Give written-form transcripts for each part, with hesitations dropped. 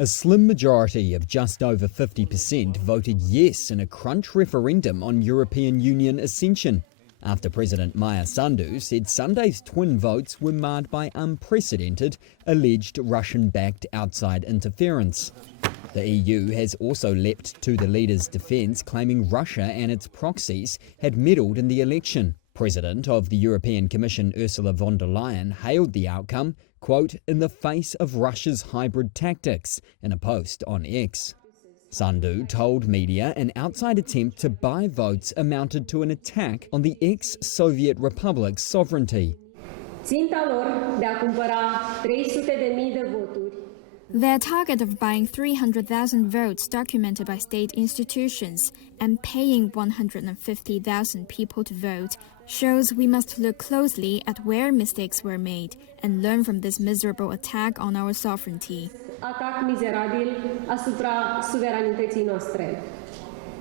A slim majority of just over 50% voted yes in a crunch referendum on European Union accession, after President Maia Sandu said Sunday's twin votes were marred by unprecedented, alleged Russian-backed outside interference. The EU has also leapt to the leader's defence, claiming Russia and its proxies had meddled in the election. President of the European Commission Ursula von der Leyen hailed the outcome, quote, in the face of Russia's hybrid tactics, in a post on X. Sandu told media an outside attempt to buy votes amounted to an attack on the ex-Soviet republic's sovereignty. Their target of buying 300,000 votes documented by state institutions and paying 150,000 people to vote shows we must look closely at where mistakes were made and learn from this miserable attack on our sovereignty. Atac mizerabil asupra suveranității noastre.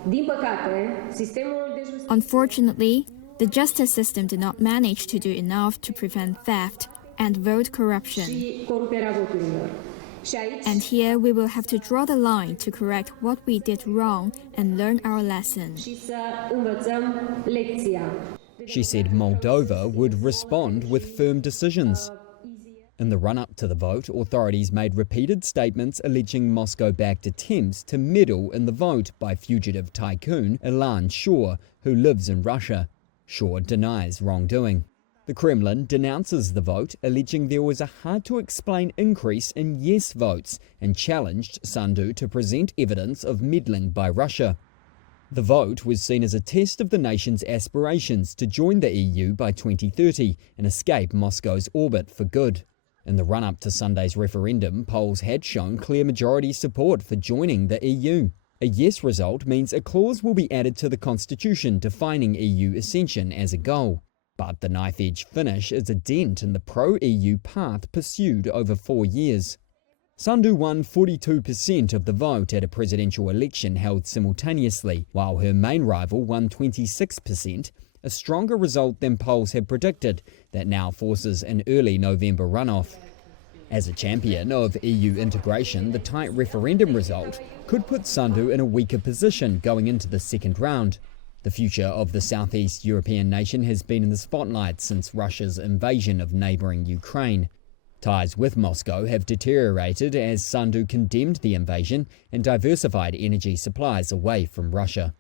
Din păcate, sistemul de justiție. Unfortunately, the justice system did not manage to do enough to prevent theft and vote corruption. Și coruperea voturilor. And here we will have to draw the line to correct what we did wrong and learn our lesson. Și să învățăm lecția. She said Moldova would respond with firm decisions. In the run-up to the vote, authorities made repeated statements alleging Moscow-backed attempts to meddle in the vote by fugitive tycoon Ilan Shor, who lives in Russia. Shor denies wrongdoing. The Kremlin denounces the vote, alleging there was a hard-to-explain increase in yes votes and challenged Sandu to present evidence of meddling by Russia. The vote was seen as a test of the nation's aspirations to join the EU by 2030 and escape Moscow's orbit for good. In the run-up to Sunday's referendum, polls had shown clear majority support for joining the EU. A yes result means a clause will be added to the constitution defining EU accession as a goal. But the knife-edge finish is a dent in the pro-EU path pursued over 4 years. Sandu won 42% of the vote at a presidential election held simultaneously, while her main rival won 26%, a stronger result than polls had predicted that now forces an early November runoff. As a champion of EU integration, the tight referendum result could put Sandu in a weaker position going into the second round. The future of the southeast European nation has been in the spotlight since Russia's invasion of neighbouring Ukraine. Ties with Moscow have deteriorated as Sandu condemned the invasion and diversified energy supplies away from Russia.